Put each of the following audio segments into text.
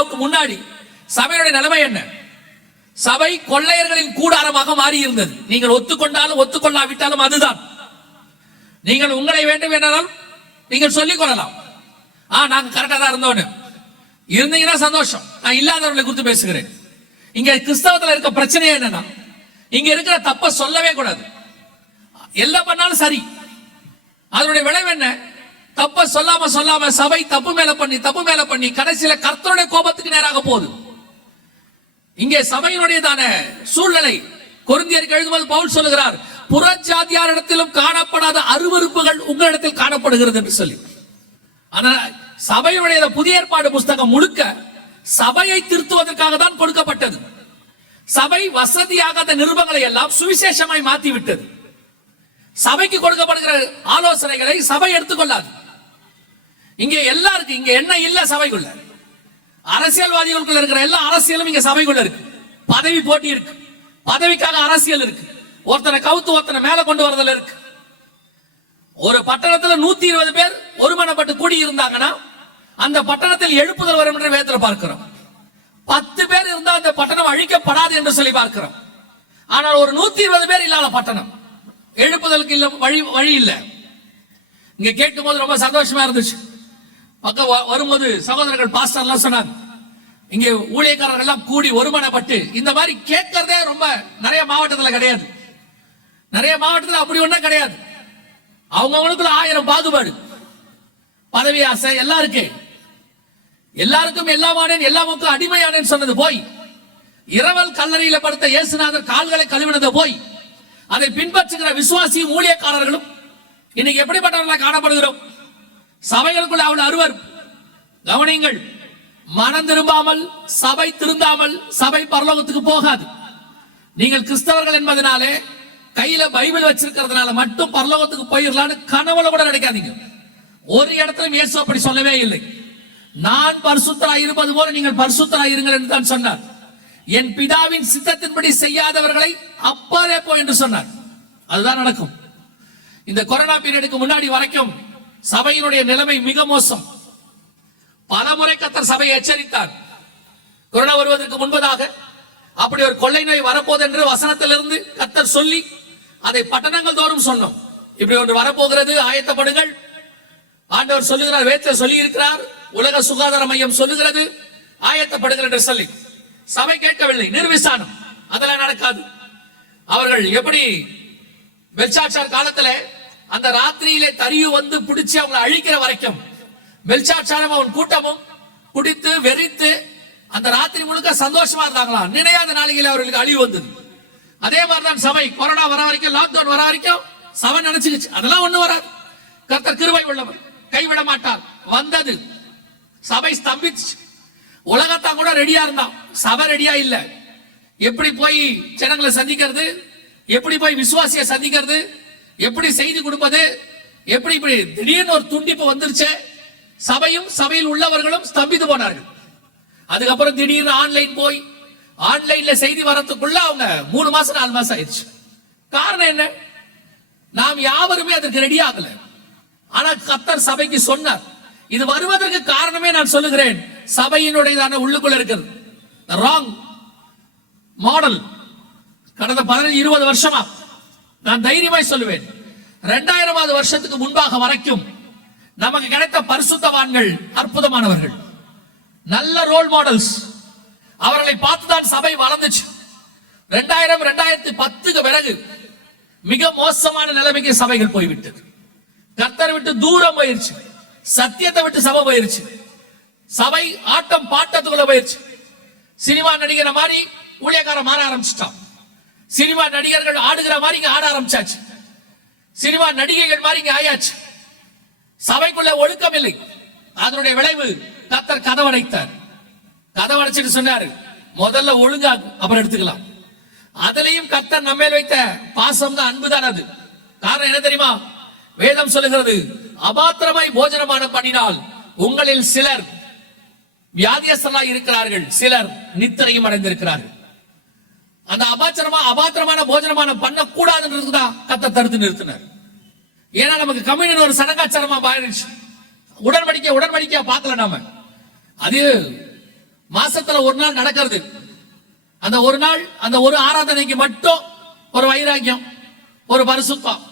கொரோனாவுக்கு முன்னாடி சபையுடைய நிலைமை என்ன? சபை கொள்ளையர்களின் கூடாரமாக மாறி இருந்தது. நீங்கள் ஒத்துக்கொண்டாலும் ஒத்துக்கொள்ளாவிட்டாலும் அதுதான். நீங்கள் உங்களை வேண்டும் என்றாலும் நீங்கள் சொல்லிக் கொள்ளலாம், நாங்க கரெக்டா தான் இருந்தோன்னு. இருந்தீங்கன்னா சந்தோஷம். நான் இல்லாதவர்களை குறித்து பேசுகிறேன். இங்க கிறிஸ்தவத்தில் இருக்க பிரச்சனை என்னன்னா, இங்க இருக்கிற தப்ப சொல்லவே கூடாது. எல்லாம் பண்ணாலும் சரி, அதனுடைய விளைவு என்ன? தப்ப சொல்லாம சபை தப்பு மேல பண்ணி கடைசியில கர்த்தருடைய கோபத்துக்கு நேராக போகுது. இங்கே சபையினுடையதான சூழ்நிலை கொரிந்தியருக்கு எழுதும்போது பவுல் சொல்லுகிறார், புறஜாதியாரிடத்திலும் காணப்படாத அருவருப்புகள் உங்களிடத்தில் காணப்படுகிறது என்று சொல்லி. சபையுடைய புதிய ஏற்பாடு புஸ்தகம் முழுக்க சபையை திருத்துவதற்காக தான் கொடுக்கப்பட்டது. சபை வசதியாக அந்த நிருபங்களை எல்லாம் சுவிசேஷமாய் மாற்றி விட்டது. சபைக்கு கொடுக்கப்படுகிற ஆலோசனைகளை சபை எடுத்துக்கொள்ளாது. இங்கே எல்லாருக்கும் இங்க என்ன இல்ல, சபைக்குள்ள அரசியல்வாதிகளுக்குள்ள இருக்கிற எல்லா அரசியலும் இங்க சபைக்குள்ள இருக்கு. பதவி போட்டி இருக்கு, பதவிக்காக அரசியல் இருக்கு, ஒருத்தனை கவுத்து ஒருத்தனை மேல கொண்டு வரதுல இருக்கு. ஒரு பட்டணத்துல 120 பேர் ஒருமனப்பட்டு கூடி இருந்தாங்கன்னா அந்த பட்டணத்தில் எழுப்புதல் வரும் என்று வேதத்தில் பார்க்கிறோம். 10 பேர் இருந்தால் அந்த பட்டணம் அழிக்கப்படாது என்று சொல்லி பார்க்கிறோம். ஆனால் ஒரு 120 பேர் இல்லாத பட்டணம் எழுப்புதலுக்கு இல்ல, வழி இல்லை. இங்க கேட்கும் போது ரொம்ப சந்தோஷமா இருந்துச்சு. பக்கம் வரும்போது சகோதரர்கள் பாஸ்டர் எல்லாம் சொன்னாங்க, இங்க ஊழியக்காரர்கள் எல்லாம் கூடி ஒருமனப்பட்டு இந்த மாதிரி கேட்கறதே ரொம்ப நிறைய மாவட்டத்தில் கிடையாது. நிறைய மாவட்டத்தில் அப்படி ஒன்றும் கிடையாது. அவங்களுக்குள்ள 1000 பாகுபாடு, பதவி ஆசை எல்லாம் இருக்கு. எல்லாருக்கும் எல்லாமானேன் எல்லாமுக்கும் அடிமையானேன் சொன்னது போய், இரவல் கல்லறையில படுத்த இயேசுநாதர் கால்களை கழுவினது போய், அதை பின்பற்றுகிற விசுவாசியும் ஊழியக்காரர்களும் இன்னைக்கு எப்படிப்பட்டவர்களாக காணப்படுகிறோம்? சபைகளுக்குள்ள அவள் அருவர். கவனிங்கள், மனம் திரும்பாமல் சபை திருந்தாமல் சபை பரலோகத்துக்கு போகாது. நீங்கள் கிறிஸ்தவர்கள் என்பதனாலே கையில பைபிள் வச்சிருக்கிறதுனால மட்டும் பரலோகத்துக்கு போயிடலான்னு கனவுல கூட நினைக்காதீங்க. ஒரு இடத்துல இயேசு அப்படி சொல்லவே இல்லை. நான் பரிசுத்தராய் இருப்பது போல நீங்கள் பரிசுத்தராய் இருங்கள் என்று தான் சொன்னார். என் பிதாவின் சித்தத்தின்படி செய்யாதவர்களை அப்பாலே போ என்று சொன்னார். அதுதான் நடக்கும். இந்த கொரோனா பீரியடுக்கு முன்னாடி வரைக்கும் சபையினுடைய நிலைமை மிக மோசம். பலமுறை கர்த்தர் சபையை எச்சரித்தார். கொரோனா வருவதற்கு முன்பதாக அப்படி ஒரு கொள்ளை நோய் வரப்போது என்று வசனத்திலிருந்து கர்த்தர் சொல்லி அதை பட்டணங்கள் தோறும் சொன்னோம். இப்படி ஒன்று வரப்போகிறது, ஆயத்தப்படுங்கள். ஆண்டவர் சொல்லுகிறார், வேதத்தில் சொல்லி இருக்கிறார், உலக சுகாதார மையம் சொல்லுகிறது, ஆயத்தப்படுங்கள் என்று சொல்லி. சபை கேட்கவில்லை, நிர்விசானம், அதெல்லாம் நடக்காது. அவர்கள் எப்படி பெல்ஷாத்சார் காலத்துல அந்த ராத்திரியிலே தரியு வந்து பிடிச்சு அவங்களை அழிக்கிற வரைக்கும் பெல்ஷாத்சாரும் அவன் கூட்டமும் குடித்து வெறித்து அந்த ராத்திரி முழுக்க சந்தோஷமா இருந்தாங்களா? நினையாத நாளிகையில் அவர்களுக்கு அழிவு வந்தது. அதே மாதிரிதான் சபை கொரோனா வர வரைக்கும், லாக்டவுன் வர வரைக்கும் சபை நினைச்சுக்கிச்சு அதெல்லாம் ஒண்ணு வராது, கர்த்தர் கிருபை உள்ளவர், கைவிட மாட்டார். வந்தது, சபை ஸ்தம்பிச்சு. உலகத்தான் கூட ரெடியா இருந்தான், சபை ரெடியா இல்ல. எப்படி போய் ஜனங்களை சந்திக்கிறது, எப்படி போய் விசுவாசியை சந்திக்கிறது, எப்படி செய்தி கொடுப்பது, எப்படி இப்படி திடீர்னு ஒரு துண்டிப்பு வந்துருச்சு. சபையும் சபையில் உள்ளவர்களும் ஸ்தம்பித்து போனார்கள். அதுக்கப்புறம் திடீர்னு ஆன்லைன் போய் ஆன்லைன்ல செய்தி வரத்துக்குள்ள அவங்க 3 மாசம் 4 மாசம் ஆயிடுச்சு. காரணம் என்ன? நாம் யாவருமே அதற்கு ரெடி ஆகல. ஆனா கர்த்தர் சபைக்கு சொன்னார். இது வருவதற்கு காரணமே நான் சொல்லுகிறேன், சபையினுடையதான உள்ளுக்குள்ள இருக்கிறது ராங் மாடல். கடந்த 15-20 வருஷமா நான் தைரியமாய் சொல்லுவேன், 2000வது வருஷத்துக்கு முன்பாக வரைக்கும் நமக்கு கிடைத்த பரிசுத்தவான்கள் அற்புதமானவர்கள், நல்ல ரோல் மாடல்ஸ். அவர்களை பார்த்துதான் சபை வளர்ந்துச்சு. 2000-2010க்கு பிறகு மிக மோசமான நிலைமைக்கு சபைகள் போய்விட்டது. கர்த்தரை விட்டு தூரம் போயிருச்சு, சத்தியத்தை விட்டு சபை போயிருச்சு, சபை ஆட்டம் பாட்டத்துக்குள்ள போயிருச்சு. சினிமா நடிகரை மாதிரி ஊழியக்காரன் மாற ஆரம்பிச்சிட்டான். சினிமா நடிகர்கள் ஆடுகிற மாதிரி இங்க ஆட ஆரம்பிச்சாச்சு. சினிமா நடிகைகள் மாதிரி இங்க ஆயாச்சு. சபைக்குள்ள ஒழுக்கம் இல்லை. அதனுடைய விளைவு கர்த்தர் கதவடைத்தார். கதவடைச்சிட்டு சொன்னாரு, முதல்ல ஒழுங்கா அப்புறம் எடுத்துக்கலாம். அதுலயும் கர்த்தர் நம்ம மேல் வைத்த பாசம் தான், அன்பு தான். அது காரணம் என்ன தெரியுமா? வேதம் சொல்லுகிறது, அபாத்திரமாய் போஜனமான பண்ணினால் உங்களில் சிலர் வியாதியஸ்தராய் இருக்கிறார்கள், சிலர் நித்திரையும் அடைந்திருக்கிறார்கள். அந்த அபாத்திரமான போஜனமான பண்ணக்கூடாதுன்றதுதான் கர்த்தர் தடுத்து நிறுத்தினார். ஏன்னா நமக்கு கம்யூனியன் ஒரு சடங்காச்சாரமா பாயிருச்சு. உடன்படிக்கையா பார்க்கல நாம. அது மாசத்துல ஒரு நாள் நடக்கிறது. அந்த ஒரு நாள், அந்த ஒரு ஆராதனைக்கு மட்டும் ஒரு வைராக்கியம், ஒரு பரிசுத்தம்.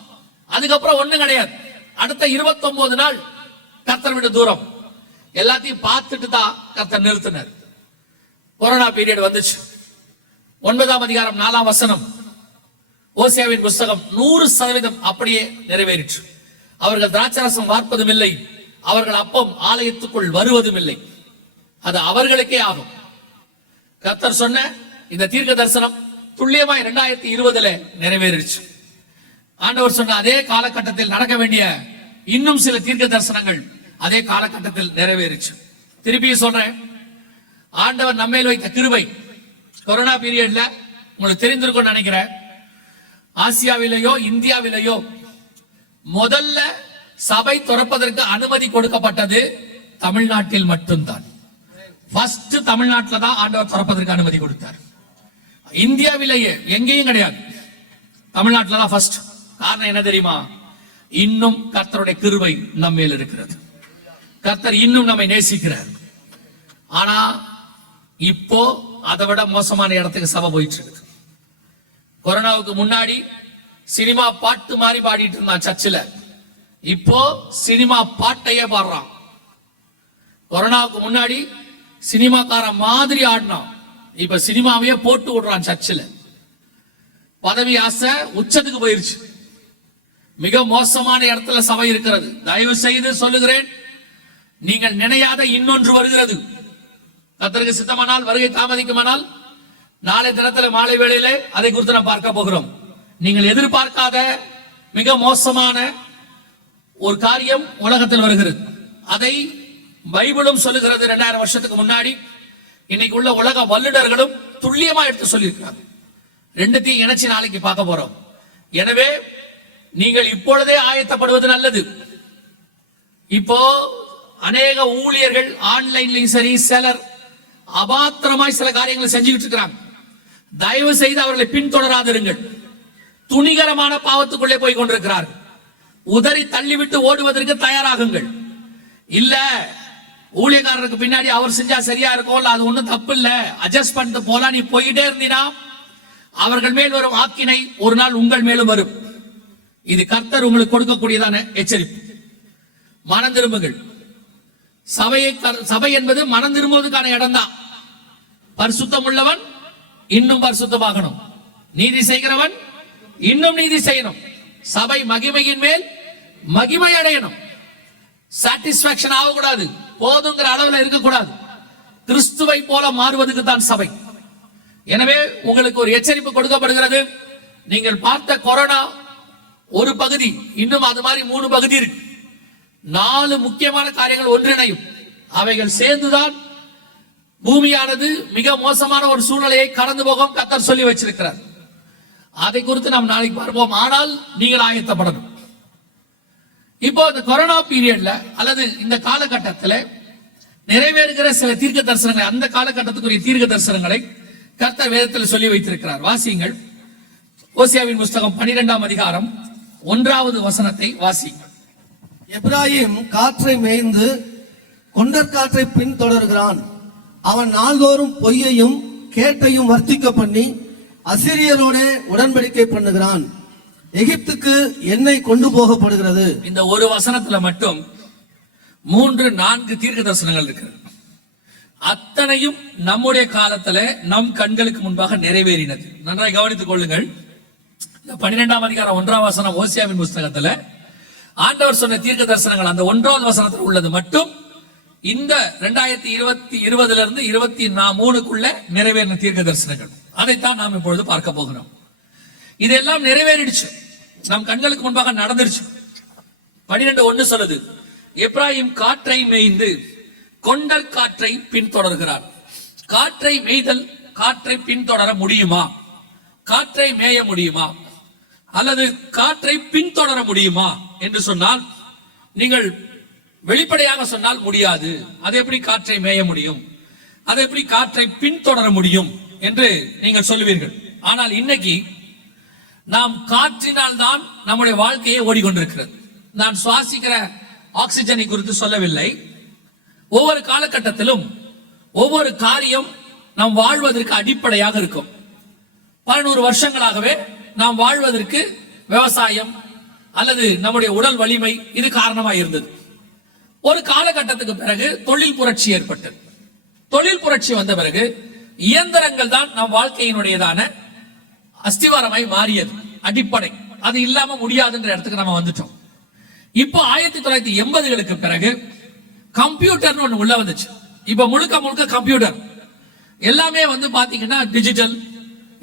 அதுக்கப்புறம் ஒண்ணும் கிடையாது. அடுத்த 29 நாள் கர்த்தர் விட்டு தூரம். எல்லாத்தையும் பார்த்துட்டு தான் கர்த்தர் நிறுத்தினார். கொரோனா பீரியட் வந்துச்சு. 9ஆம் அதிகாரம் 4ஆம் வசனம், ஓசியாவின் புஸ்தகம் 100% அப்படியே நிறைவேறிற்று. அவர்கள் திராட்சரசம் வார்ப்பதும் இல்லை, அவர்கள் அப்பம் ஆலயத்துக்குள் வருவதும் இல்லை, அது அவர்களுக்கே ஆகும். கர்த்தர் சொன்ன இந்த தீர்க்க தரிசனம் துல்லியமாய் 2020 நிறைவேறிச்சு. ஆண்டவர் சொன்ன அதே காலகட்டத்தில் நடக்க வேண்டிய இன்னும் சில தீர்க்க தரிசனங்கள் அதே காலகட்டத்தில் நிறைவேறிச்சு. திருப்பியும் சொல்றேன், ஆண்டவர் நம்மேல் வைத்த கிருபை கொரோனா பீரியட்ல உங்களுக்கு தெரிந்திருக்கும் நினைக்கிறேன். ஆசியாவிலேயோ இந்தியாவிலேயோ முதல்ல சபை திறப்பதற்கு அனுமதி கொடுக்கப்பட்டது தமிழ்நாட்டில் மட்டும்தான். ஃபர்ஸ்ட் தமிழ்நாட்டில் தான் ஆண்டவர் திறப்பதற்கு அனுமதி கொடுத்தார். இந்தியாவிலேயே எங்கேயும் கிடையாது, தமிழ்நாட்டில் தான் ஃபர்ஸ்ட். காரணம் என்ன தெரியுமா? இன்னும் கர்த்தருடைய கிருபை நம்ம மேல் இருக்கிறது. கர்த்தர் இன்னும் நம்மை நேசிக்கிறார். ஆனா இப்போ அதை விட மோசமான இடத்துக்கு சபை போயிட்டு இருக்குது. கொரோனாவுக்கு முன்னாடி சினிமா பாட்டு மாதிரி பாடிட்டு இருந்தான் சர்ச்சில். இப்போ சினிமா பாட்டையே பாடுறான். கொரோனாவுக்கு முன்னாடி சினிமாக்காரன் மாதிரி ஆடினான், இப்ப சினிமாவையே போட்டு விடுறான் சர்ச்சில். பதவி ஆசை உச்சத்துக்கு போயிருச்சு. மிக மோசமான இடத்துல சபை இருக்கிறது. தயவு செய்து சொல்லுகிறேன், நீங்கள் நினையாத இன்னொன்று வருகிறது. கர்த்தருக்கு சித்தமானால், வருகை தாமதிக்குமானால், நாளை தினத்துல மாலை வேளையிலே அதை குறித்து நாம் பார்க்க போகிறோம். நீங்கள் எதிர்பார்க்காத மிக மோசமான ஒரு காரியம் உலகத்தில் வருகிறது. அதை பைபிளும் சொல்லுகிறது. 2000 வருஷத்துக்கு முன்னாடி இன்னைக்கு உள்ள உலக வல்லுநர்களும் துல்லியமா எடுத்து சொல்லியிருக்கிறாங்க. ரெண்டுத்தையும் இணைச்சு நாளைக்கு பார்க்க போறோம். எனவே நீங்கள் இப்பொழுதே ஆயத்தப்படுவது நல்லது. இப்போ அநேக ஊழியர்கள் ஆன்லைன்லயும் சரி, சிலர் அபாத்திரமாய் சில காரியங்களை செஞ்சுக்கிட்டு இருக்கிறாங்க. தயவு செய்து அவர்களை பின்தொடராதிருங்கள். துணிகரமான பாவத்துக்குள்ளே போய் கொண்டிருக்கிறார்கள். உதறி தள்ளிவிட்டு ஓடுவதற்கு தயாராகுங்கள். இல்ல ஊழியக்காரருக்கு பின்னாடி அவர் செஞ்சா சரியா இருக்கும், அது ஒண்ணும் தப்பு இல்ல, அட்ஜஸ்ட் பண்ணிட்டு போலாம், நீ போயிட்டே இருந்தீனா அவர்கள் மேல் வரும் ஆக்கினை ஒரு நாள் உங்கள் மேலும் வரும். இது கர்த்தர் உங்களுக்கு கொடுக்கக்கூடியதான எச்சரிப்பு. மனம் திரும்புங்கள். சபை என்பது மனம் திரும்புவதற்கான இடம் தான். பரிசுத்தம் உள்ளவன் இன்னும் பரிசுத்தமாகணும், நீதி செய்கிறவன் இன்னும் நீதி செய்யணும், சபை மகிமையின் மேல் மகிமை அடையணும். சாட்டிஸ்பாக்சன் ஆகக்கூடாது, போதுங்கிற அளவில் இருக்கக்கூடாது. கிறிஸ்துவை போல மாறுவதற்கு தான் சபை. எனவே உங்களுக்கு ஒரு எச்சரிப்பு கொடுக்கப்படுகிறது. நீங்கள் பார்த்த கொரோனா ஒரு பகுதி, இன்னும் அது மாதிரி 3 பகுதி இருக்கு. 4 முக்கியமான காரியங்கள் ஒன்றிணையும். அவைகள் சேர்ந்துதான் பூமியானது மிக மோசமான ஒரு சூழ்நிலையை கடந்து போகும் கர்த்தர் சொல்லி வச்சிருக்கிறார். அதை குறித்து நாம் நாளைக்கு பார்ப்போம். ஆனால் நீங்கள் ஆயத்தப்படணும். இப்போ இந்த கொரோனா பீரியட்ல அல்லது இந்த காலகட்டத்தில் நிறைவேறுகிற சில தீர்க்க தரிசனங்களை, அந்த காலகட்டத்துக்குரிய தீர்க்க தரிசனங்களை கர்த்தர் வேதத்தில் சொல்லி வைத்திருக்கிறார். வாசியுங்கள். ஓசியாவின் புஸ்தகம் 12ஆம் அதிகாரம் 1வது வசனத்தை வாசியுங்கள். எப்ராயிம் காற்றை மேய்ந்து கொண்டற்காற்றை பின்தொடர்கிறான். அவன் நாள்தோறும் பொய்யையும் கேட்டையும் வர்த்திக்க பண்ணி அசிரியரோட உடன்படிக்கை பண்ணுகிறான். எகிப்துக்கு எண்ணெய் கொண்டு போகப்படுகிறது. இந்த ஒரு வசனத்துல மட்டும் 3-4 தீர்க்க தரிசனங்கள் இருக்கு. அத்தனையும் நம்முடைய காலத்துல நம் கண்களுக்கு முன்பாக நிறைவேறினது. நன்றாக கவனித்துக் கொள்ளுங்கள். 12ஆம் அதிகாரம் 1ஆம் வசனம் ஓசியாவின் புஸ்தகத்துல ஆண்டவர் சொன்ன தீர்க்க தரிசனங்கள் அந்த 1வது வசனத்தில் உள்ளது மட்டும் இந்த 2020 இருந்து 23க்குள்ள நிறைவேறின தீர்க்க தரிசனங்கள். அதைத்தான் நாம் இப்பொழுது பார்க்க போகிறோம். இதெல்லாம் நிறைவேறிடுச்சு, நம் கண்களுக்கு முன்பாக நடந்துருச்சு. 12:1 சொல்லுது, எப்ராயிம் காற்றை மேய்ந்து கொண்டல் காற்றை பின்தொடர்கிறார். காற்றை மேய்தல், காற்றை பின்தொடர முடியுமா? காற்றை மேய முடியுமா? அல்லது காற்றை பின்தொடர முடியுமா என்று சொன்னால், நீங்கள் வெளிப்படையாக சொன்னால் முடியாது. அது எப்படி காற்றை மேய முடியும், அது எப்படி காற்றை பின்தொடர முடியும் என்று நீங்கள் சொல்லுவீர்கள். ஆனால் இன்னைக்கு நாம் காற்றினால் தான் நம்முடைய வாழ்க்கையை ஓடிக்கொண்டிருக்கிறது. நான் சுவாசிக்கிற ஆக்சிஜனை குறித்து சொல்லவில்லை. ஒவ்வொரு காலகட்டத்திலும் ஒவ்வொரு காரியம் நாம் வாழ்வதற்கு அடிப்படையாக இருக்கும். 1100 வருஷங்களாகவே நாம் வாழ்வதற்கு விவசாயம் அல்லது நம்முடைய உடல் வலிமை இது காரணமாக இருந்தது. ஒரு காலகட்டத்துக்கு பிறகு தொழில் புரட்சி ஏற்பட்டது. தொழில் புரட்சி வந்த பிறகு இயந்திரங்கள் தான் நம் வாழ்க்கையினுடையதான அஸ்திவாரமாய் மாறியது, அடிப்படை. அது இல்லாம முடியாதுங்கிற இடத்துக்கு நம்ம வந்துட்டோம். இப்போ 1980களுக்கு பிறகு கம்ப்யூட்டர்னு ஒண்ணு உள்ள வந்துச்சு. இப்ப முழுக்க முழுக்க கம்ப்யூட்டர், எல்லாமே பாத்தீங்கன்னா டிஜிட்டல்,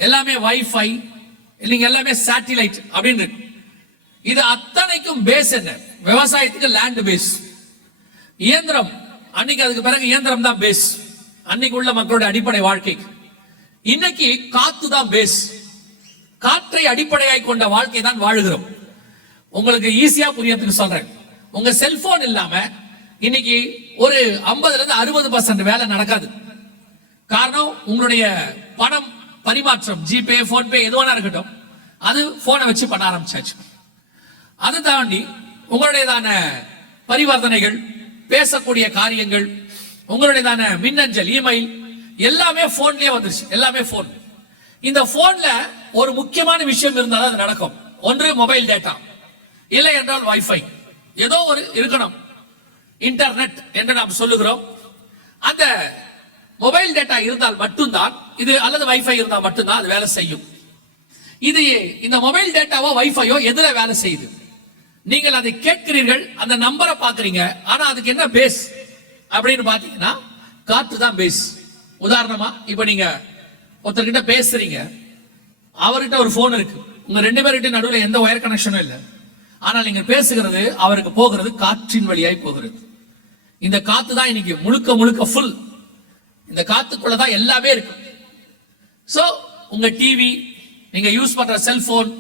எல்லாமே வைஃபை, இல்லைங்க எல்லாமே சேட்டிலைட் அப்படின்னு இருக்கு. இது அத்தனைக்கும் பேஸ் என்ன? விவசாயத்துக்கு லேண்ட் பேஸ், இயந்திரம். அன்னைக்கு அதுக்கு பிறகு இயந்திரம் தான் பேஸ், அன்னைக்கு உள்ள மக்களுடைய அடிப்படை வாழ்க்கைக்கு. இன்னைக்கு காத்து தான் பேஸ். காற்றை அடிப்படையாய் கொண்ட வாழ்க்கை தான் வாழுகிறோம். உங்களுக்கு ஈஸியா புரியறதுக்கு சொல்றேன். உங்க செல்போன் இல்லாம இன்னைக்கு ஒரு 50ல இருந்து 60% வேலை நடக்காது. காரணம், உங்களுடைய பணம் பரிமாற்றம், ஜிபே, போன்பே எதுவானா இருக்கட்டும், அது போனை வச்சு பண்ண ஆரம்பிச்சாச்சு. அதை தாண்டி உங்களுடையதான பரிவர்த்தனைகள், பேசக்கூடிய காரியங்கள், உங்களுடையதான மின்னஞ்சல், இமெயில் எல்லாமே போன்லயே வந்துருச்சு. எல்லாமே போன். இந்த போன்ல ஒரு முக்கியமான விஷயம் இருந்தாலும் அது நடக்கும். ஒன்று மொபைல் டேட்டா, இல்லை என்றால் வைஃபை, ஏதோ ஒரு இருக்கணும். இன்டர்நெட் என்று நாம் சொல்லுகிறோம். அந்த மொபைல் டேட்டா இருந்தால் மட்டும்தான் இது, அல்லது வைஃபை இருந்தால் மட்டும்தான் அது வேலை செய்யும். இது இந்த மொபைல் டேட்டாவோ வைஃபையோ எதுல வேலை செய்யுது? நீங்கள் அதை கேட்கிறீர்கள், அந்த நம்பரை பாக்குறீங்க. ஆனா அதுக்கு என்ன பேஸ் அப்படின்னு பாத்தீங்கன்னா காற்று தான் பேஸ். உதாரணமா இப்ப நீங்க ஒருத்தர்கிட்ட பேசுறீங்க, அவர்கிட்ட ஒரு போன் இருக்கு, உங்க 2 பேர்கிட்ட நடுவில் எந்த ஒயர் கனெக்ஷனும் இல்லை. ஆனால் நீங்க பேசுகிறது அவருக்கு போகிறது காற்றின் வழியாய் போகிறது. இந்த காத்து தான் இன்னைக்கு முழுக்க முழுக்க ஃபுல். இந்த காத்துக்குள்ளதான் எல்லாமே இருக்கு. சோ உங்க டிவி, நீங்க யூஸ் பண்ற செல்போன்,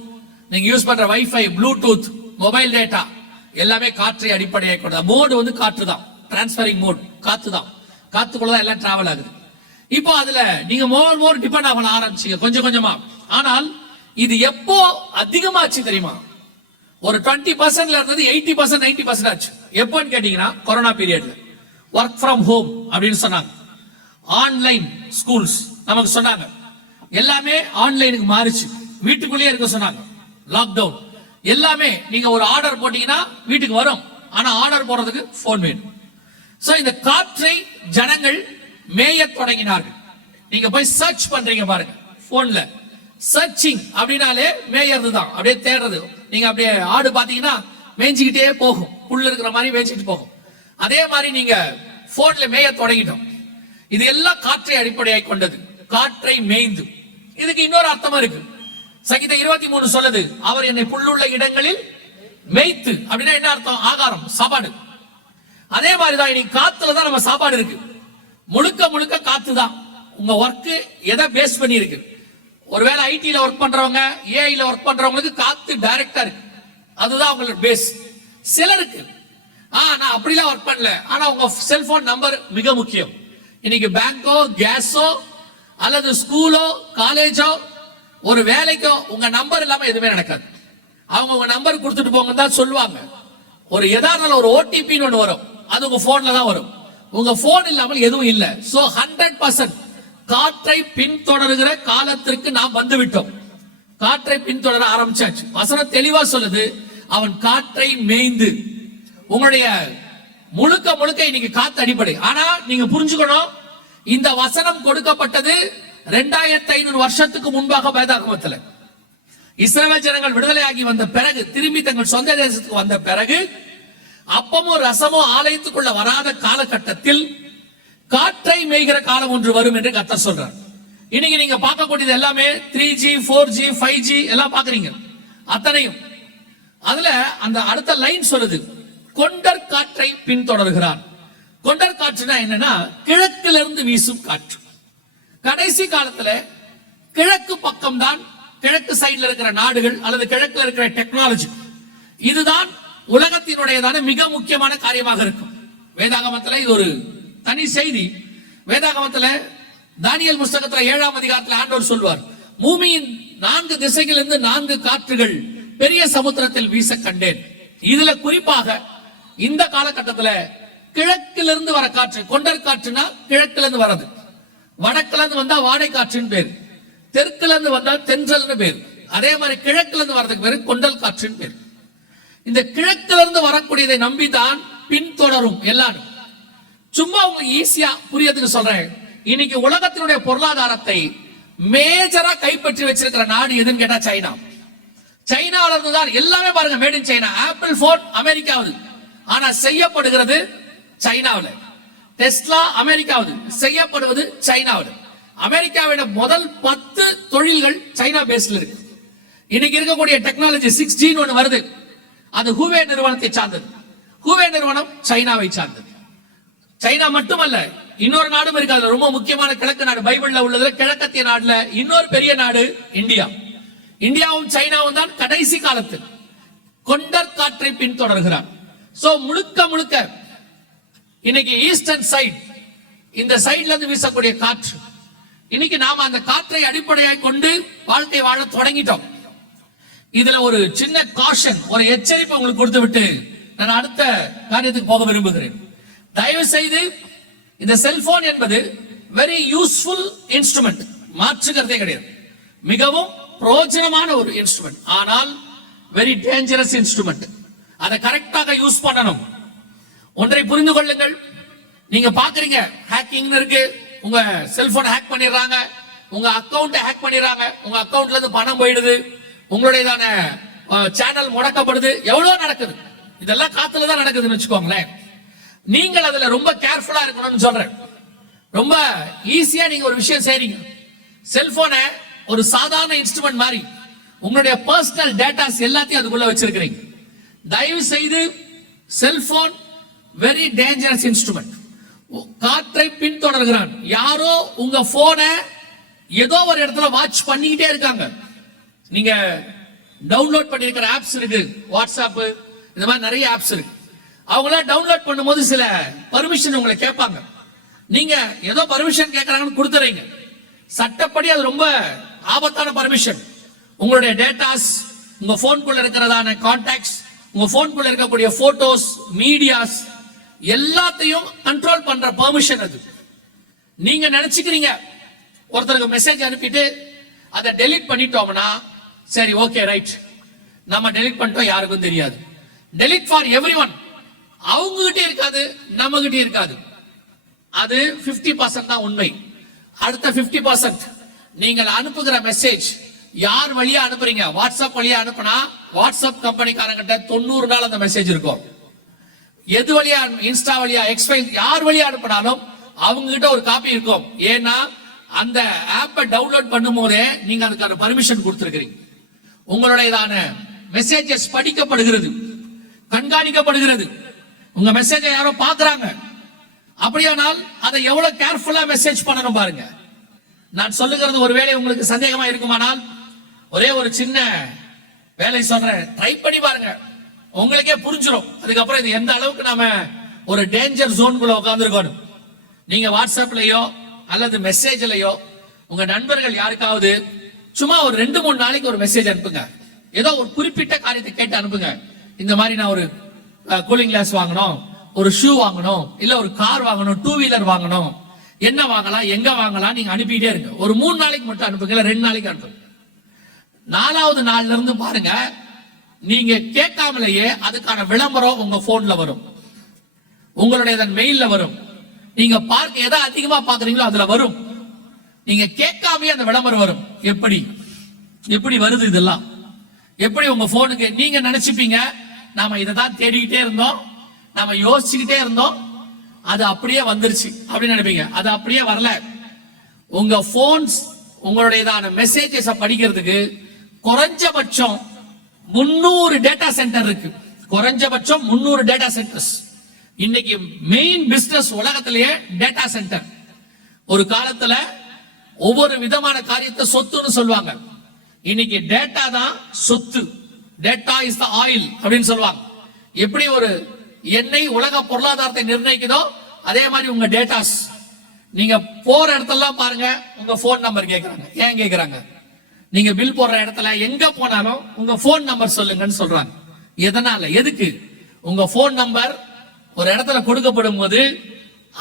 நீங்க யூஸ் பண்ற வைஃபை, ப்ளூடூத், மொபைல் டேட்டா எல்லாமே காற்றை அடிப்படையாக கொண்டது. மோடு காற்று தான், டிரான்ஸ்பரிங் மோட் காத்து தான். காத்துக்குள்ளதான் எல்லாம் டிராவல் ஆகுது. இப்போ அதுல நீங்க மோர் டிபெண்ட் ஆக ஆரம்பிச்சீங்க கொஞ்சம் கொஞ்சமா. ஆனால் இது எப்போ அதிகமாச்சு தெரியுமா? ஒரு 20%ல இருந்தது 80%, 90% ஆச்சு. எப்போன்னு கேட்டீங்கன்னா கொரோனா பீரியட்ல ஒர்க் ஃப்ரம் ஹோம் அப்படின்னு சொன்னாங்க. ஆன்லைன் ஸ்கூல்ஸ் நமக்கு சொன்னாங்க. எல்லாமே ஆன்லைனுக்கு மாறிச்சு. வீட்டுக்குள்ளேயே இருக்க சொன்னாங்க. லாக்டவுன் எல்லாமே. நீங்க ஒரு ஆர்டர் போட்டீங்கன்னா வீட்டுக்கு வரும், ஆனா ஆர்டர் போடுறதுக்கு போன் வேணும். சோ இந்த காற்றை ஜனங்கள் மேய தொடங்கினார்கள். நீங்க போய் சர்ச் பண்றீங்க பாருங்க போன்ல, சர்ச்சிங் அப்படின்னாலே மேயறது தான், அப்படியே தேடுறது. நீங்க அப்படியே ஆடு பாத்தீங்கன்னா மேய்ஞ்சிக்கிட்டே போகும், புல் இருக்கிற மாதிரி மேய்ச்சிட்டு போகும். அதே மாதிரி நீங்க போன்ல மேய தொடங்கிட்டோம். இது எல்லாம் காற்றை அடிப்படையாக கொண்டது, காற்றை மேய்ந்து. இதுக்கு இன்னொரு அர்த்தமா இருக்கு. சங்கீதம் 23 சொல்லுது, அவர் என்னை புல்லுள்ள இடங்களில் மேய்த்து. அப்படின்னா என்ன அர்த்தம்? ஆகாரம், சாப்பாடு. அதே மாதிரிதான் இன்னைக்கு காத்துல தான் நம்ம சாப்பாடு இருக்கு. முழுக்க முழுக்க காத்து தான். உங்க ஒர்க் எதை பேஸ் பண்ணி இருக்கு? ஒருவேளை ஐடில ஒர்க் பண்றவங்க, ஏஐல ஒர்க் பண்றவங்களுக்கு காத்து டைரக்டா இருக்கு, அதுதான் அவங்களோட பேஸ். சிலருக்கு நான் அப்படிலாம் ஒர்க் பண்ணல, ஆனா உங்க செல்போன் நம்பர் மிக முக்கியம். இன்னைக்கு பேங்கோ, கேஸோ, அல்லது ஸ்கூலோ, காலேஜோ, ஒரு வேலைக்கோ உங்க நம்பர் இல்லாம எதுவுமே நடக்காது. அவங்க உங்க நம்பர் கொடுத்துட்டு போங்க தான் சொல்லுவாங்க. ஒரு எதானால ஒரு ஓடிபின்னு ஒன்று வரும், அது உங்க போன்ல தான் வரும். உங்க போன் இல்லாமல் எதுவும் இல்லை. சோ 100% காற்றை பின்தொடர்கிற காலத்திற்கு நாம் வந்து விட்டோம். காற்றை பின்தொடர ஆரம்பிச்சாச்சு. வசனம் தெளிவா சொல்லுது, அவன் காற்றை மேய்ந்து. உங்களுடைய முழுக்க முழுக்க இன்னைக்கு காத்து அடிப்படை. ஆனா நீங்க புரிஞ்சுக்கணும், இந்த வசனம் கொடுக்கப்பட்டது 2500 வருஷத்துக்கு முன்பாக வேதாகமத்தில். இஸ்ரவேல் ஜனங்கள் விடுதலையாகி வந்த பிறகு, திரும்பி தங்கள் சொந்த தேசத்துக்கு வந்த பிறகு, அப்பமும் ரசமும் ஆலயத்துக்குள்ள வராத காலகட்டத்தில் காற்றை மேய்கிற காலம் ஒன்று வரும் என்று கர்த்தர் சொல்றார். இன்னைக்கு நீங்க பார்க்கக்கூடியது எல்லாமே 3G, 4G, 5G எல்லாம் பாக்குறீங்க. அத்தனையும் அதுல அந்த அடுத்த லைன் சொல்லுது, கொண்டற் காற்றை பின்தொடர்கிறான். கொண்டற் காற்றுனா என்னன்னா, கிழக்குல இருந்து வீசும் காற்று. கடைசி காலத்துல கிழக்கு பக்கம் தான், கிழக்கு சைடுல இருக்கிற நாடுகள் அல்லது கிழக்குல இருக்கிற டெக்னாலஜி, இதுதான் உலகத்தினுடையதான மிக முக்கியமான காரியமாக இருக்கும். வேதாகமத்துல இது ஒரு தனி செய்தி. வேதாகமத்துல தானியேல் புஸ்தகத்துல 7ஆம் அதிகாரத்துல ஆண்டவர் சொல்வார், பூமியின் 4 திசைகளிலிருந்து 4 காற்றுகள் பெரிய சமுத்திரத்தில் வீச கண்டேன். இதுல குறிப்பாக இந்த காலகட்டத்துல கிழக்கிலிருந்து வர காற்று, கொண்டர் காற்றுனா கிழக்குல இருந்து வர்றது, வடக்குல இருந்து வந்தா வாடை காற்றுன்னு பேர், தெற்குல இருந்து வந்தா தென்றல்னு பேர். அதே மாதிரி கிழக்குல இருந்து வர்றதுக்கு பேரு கொண்டல் காற்றுன்னு பேர். இந்த கிழக்குல இருந்து வரக்கூடியதை நம்பிதான் பின்தொடரும் எல்லாரும். சும்மா உங்களுக்கு ஈஸியா புரியறதுக்கு சொல்றேன். இன்னைக்கு உலகத்தினுடைய பொருளாதாரத்தை மேஜரா கைப்பற்றி வச்சிருக்கிற நாடு எதுன்னு கேட்டா சைனா. சைனால இருந்து தான் எல்லாமே பாருங்க, made in China. Apple phone அமெரிக்காவது, ஆனா செய்யப்படுகிறது சைனாவில். டெஸ்லா அமெரிக்காவது, செய்யப்படுவது சைனாவில். அமெரிக்காவோட முதல் 10 தொழில்கள் சைனா பேஸ்ல இருக்கு. இன்னைக்கு இருக்கக்கூடிய டெக்னாலஜி 6G ஒன்று வருது, அது ஹூவே நிறுவனத்தை சார்ந்தது. ஹூவே நிறுவனம் சைனாவை சார்ந்தது. சைனா மட்டுமல்ல, இன்னொரு நாடும் இருக்கு, அதுல ரொம்ப முக்கியமான கிழக்கு நாடு, பைபிள்ல உள்ளதுல கிழக்கத்திய நாடுல இன்னொரு பெரிய நாடு இந்தியா. இந்தியாவும் சைனாவும் தான் கடைசி காலத்தில் கொண்டர் காற்றை பின்தொடர்கிறார். சோ முழுக்க முழுக்க இன்னைக்கு ஈஸ்டர்ன் சைட், இந்த சைட்ல இருந்து வீசக்கூடிய காற்று, இன்னைக்கு நாம அந்த காற்றை அடிப்படையாக கொண்டு வாழ்க்கை வாழ தொடங்கிட்டோம். இதுல ஒரு சின்ன காஷன், ஒரு எச்சரிப்பை உங்களுக்கு கொடுத்து விட்டு நான் அடுத்த காரியத்துக்கு போக விரும்புகிறேன். தயவு செய்து இந்த செல்போன் என்பது வெரி யூஸ்ஃபுல் இன்ஸ்ட்ருமெண்ட், மாற்றுகிறதே கிடையாது. மிகவும் பிரயோஜனமான ஒரு இன்ஸ்ட்ருமெண்ட், ஆனால் வெரி டேஞ்சரஸ் இன்ஸ்ட்ருமெண்ட். அதை கரெக்டாக யூஸ் பண்ணணும். ஒன்றை புரிந்து கொள்ளுங்கள். நீங்க பாக்குறீங்க ஹேக்கிங் இருக்கு, உங்க செல்போன் ஹேக் பண்ணிடுறாங்க, உங்க அக்கவுண்ட் ஹேக் பண்ணிடுறாங்க, உங்க அக்கவுண்ட்ல இருந்து பணம் போயிடுது, உங்களுடையதான சேனல் முடக்கப்படுது, எவ்வளவு நடக்குது. இதெல்லாம் காத்துல தான் நடக்குதுன்னு வச்சுக்கோங்களேன். நீங்கள் அதுல ரொம்ப கேர்ஃபுல்லா இருக்கணும்னு சொல்றேன். ரொம்ப ஈஸியா நீங்க ஒரு விஷயம் செய்றீங்க. செல்போனை ஒரு சாதாரண இன்ஸ்ட்ருமெண்ட் மாதிரி உங்களுடைய பர்சனல் டேட்டாஸ் எல்லாத்தையும் அதுக்குள்ள வச்சிருக்கிறீங்க. தயவு செய்து செல்போன் வெரி டேஞ்சரஸ் இன்ஸ்ட்ருமெண்ட். காற்றை பின்தொடர்கிறான். யாரோ உங்க போனை ஏதோ ஒரு இடத்துல வாட்ச் பண்ணிக்கிட்டே இருக்காங்க. நீங்க டவுன்லோட் பண்ணிருக்கிற ஆப்ஸ் இருக்கு, வாட்ஸ்அப், இந்த மாதிரி நிறைய ஆப்ஸ் இருக்கு. அவங்கள டவுன்லோட் பண்ணும்போது சில பர்மிஷன் உங்களை கேட்பாங்க. நீங்க ஏதோ பர்மிஷன் கேட்கறாங்கன்னு கொடுத்துறீங்க. சட்டப்படி அது ரொம்ப ஆபத்தான பர்மிஷன். உங்களுடைய டேட்டாஸ், உங்க போனுக்குள்ள இருக்கிறதான கான்டாக்ட்ஸ், உங்க போனுக்குள்ள இருக்கக்கூடிய போட்டோஸ், மீடியாஸ் எல்லாத்தையும் கண்ட்ரோல் பண்ற பெர்மிஷன் அது. நீங்க நினைச்சுக்கிறீங்க ஒருத்தருக்கு மெசேஜ் அனுப்பிட்டு அதை டெலீட் பண்ணிட்டோம்னா சரி, ஓகே, ரைட், நம்ம டெலீட் பண்ணிட்டோம், யாருக்கும் தெரியாது. Delete for everyone. அவங்க கிட்டே இருக்காது, நம்ம கிட்டே இருக்காது. அது 50% தான் உண்மை. அடுத்த 50% நீங்கள் அனுப்புகிற மெசேஜ் யார் வழியா அனுப்புறீங்க. வாட்ஸ்அப் வழியா அனுப்புனா வாட்ஸ்அப் கம்பெனிக்காரங்கிட்ட 90 நாள் அந்த மெசேஜ் இருக்கும். எது வழியா, இன்ஸ்டா வழியா, எக்ஸ்பைல், யார் வழியா அனுப்பினாலும் அவங்க கிட்ட ஒரு காப்பி இருக்கும். ஏன்னா அந்த ஆப்பை டவுன்லோட் பண்ணும் போதே நீங்க அதுக்கான பர்மிஷன் கொடுத்திருக்கிறீங்க. உங்களுடையதான மெசேஜஸ் படிக்கப்படுகிறது, கண்காணிக்கப்படுகிறது. உங்க மெசேஜை யாரோ பாக்குறாங்க. அப்படியானால் அதை எவ்வளவு கேர்ஃபுல்லா மெசேஜ் பண்ணணும் பாருங்க. நான் சொல்லுகிறது ஒருவேளை உங்களுக்கு சந்தேகமா இருக்குமானால் ஒரே ஒரு சின்ன வேலை சொல்றேன், ட்ரை பண்ணி பாருங்க, உங்களுக்கே புரிஞ்சிடும். அதுக்கப்புறம் இது எந்த அளவுக்கு நாம ஒரு டேஞ்சர் ஜோனுக்குள்ள உட்கார்ந்துருக்கோம். நீங்க வாட்ஸ்அப்லயோ அல்லது மெசேஜ்லயோ உங்க நண்பர்கள் யாருக்காவது சும்மா ஒரு 2-3 நாளைக்கு ஒரு மெசேஜ் அனுப்புங்க. ஏதோ ஒரு குறிப்பிட்ட காரியத்தை கேட்டு அனுப்புங்க. இந்த மாதிரி நான் ஒரு கூலிங் கிளாஸ் வாங்கணும், ஒரு ஷூ வாங்கணும், இல்ல ஒரு கார் வாங்கணும், 2 வீலர் வாங்கணும், என்ன வாங்கலாம், எங்க வாங்கலாம், நீங்க அனுப்பிட்டே இருங்க. ஒரு 3 நாளைக்கு மட்டும் அனுப்புங்க, இல்ல 2 நாளைக்கு அனுப்புங்க. 4வது நாள்ல இருந்து பாருங்க, நீங்க கேட்காமலேயே அதுக்கான விளம்பரம் உங்க போன்ல வரும், உங்களுடைய மெயில்ல வரும். நீங்க பார்க்க எதை அதிகமா பாக்குறீங்களோ அதுல வரும். நீங்க கேட்காமயே அந்த விளம்பரம் வரும். எப்படி வருது இதெல்லாம்? எப்படி உங்க போனுக்கு நீங்க நினைச்சுப்பீங்க நாம இதை தான் தேடிக்கிட்டே இருந்தோம், நாம யோசிச்சுக்கிட்டே இருந்தோம், அது அப்படியே வந்துருச்சு அப்படின்னு நினைப்பீங்க. அது அப்படியே வரல. உங்க போன்ஸ் உங்களுடையதான மெசேஜஸ் படிக்கிறதுக்கு குறைஞ்சபட்சம் 300 டேட்டா சென்டர் இருக்கு. குறைஞ்சபட்சம் 300 டேட்டா சென்டர்ஸ். இன்னைக்கு மெயின் பிசினஸ் உலகத்திலேயே டேட்டா சென்டர். ஒரு காலத்துல ஒவ்வொரு விதமான காரியத்தை சொத்துன்னு சொல்லுவாங்க. இன்னைக்கு டேட்டா தான் சொத்து. டேட்டா இஸ் த ஆயில் அப்படின்னு சொல்லுவாங்க. எப்படி ஒரு எண்ணெய் உலக பொருளாதாரத்தை நிர்ணயிக்குதோ அதே மாதிரி உங்க டேட்டாஸ். நீங்க போற இடத்தெல்லாம் பாருங்க, உங்க போன் நம்பர் கேட்கறாங்க. ஏன் கேட்கறாங்க? நீங்க பில் போடுற இடத்துல எங்க போனாலும் உங்க போன் நம்பர் சொல்லுங்கன்னு சொல்றாங்க. எதனால? எதுக்கு? உங்க போன் நம்பர் ஒரு இடத்துல கொடுக்கப்படும் போது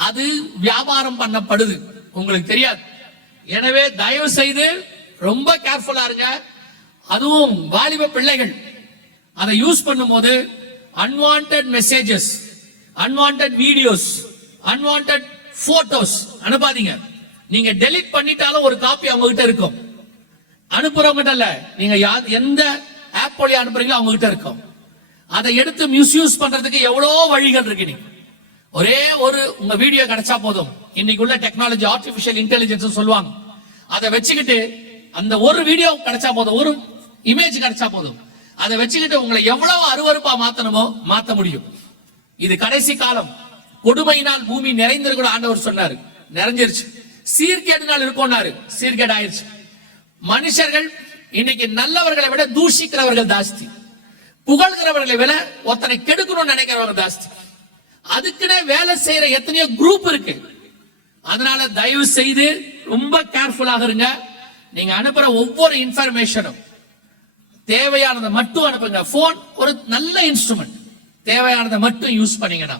அது வியாபாரம் பண்ணப்படுது, உங்களுக்கு தெரியாது. எனவே தயவு செய்து ரொம்ப கேர்ஃபுல்லா இருங்க. அதுவும் வாலிப பிள்ளைகள் அதை யூஸ் பண்ணும்போது unwanted messages, unwanted videos, unwanted photos அனுப்பாதீங்க. நீங்க டெலீட் பண்ணிட்டாலும் ஒரு காப்பி அவங்க கிட்ட இருக்கும். அனுப்புறவங்க இல்ல, நீங்க எந்த ஆப் வழியா அனுப்புறீங்களோ அவங்க கிட்ட இருக்கும். அதை எடுத்து மிஸ்யூஸ் பண்றதுக்கு எவ்வளவு வழிகள் இருக்கு. நீங்க ஒரே ஒரு உங்க வீடியோ கிடைச்சா போதும். இன்னைக்கு உள்ள டெக்னாலஜி ஆர்டிபிஷியல் இன்டெலிஜென்ஸ் சொல்லுவாங்க. அதை வச்சுக்கிட்டு அந்த ஒரு வீடியோ கிடைச்சா போதும், ஒரு இமேஜ் கிடைச்சா போதும், அதை வச்சுக்கிட்டு உங்களை எவ்வளவு அருவருப்பா மாத்தணுமோ மாத்த முடியும். இது கடைசி காலம். கொடுமையினால் பூமி நிறைந்திருக்கிற ஆண்டவர் சொன்னாரு, நிறைஞ்சிருச்சு. சீர்கேடுனால் இருக்கும்னாரு, சீர்கேடு ஆயிருச்சு. மனுஷர்கள் இன்னைக்கு நல்லவர்களை விட தூஷிக்கிறவர்கள் ஜாஸ்தி, புகழ்கிறவர்களை விட ஒருத்தனை கெடுக்கணும்னு நினைக்கிறவங்க ஜாஸ்தி. அதுக்குன்னே வேலை செய்யற எத்தனையோ குரூப் இருக்கு. அதனால தயவு செய்து ரொம்ப கேர்ஃபுல்லாக இருங்க. நீங்க அனுப்புற ஒவ்வொரு இன்ஃபர்மேஷனும் தேவையானதை மட்டும் அனுப்புங்க. போன் ஒரு நல்ல இன்ஸ்ட்ருமெண்ட், தேவையானதை மட்டும் யூஸ் பண்ணீங்கன்னா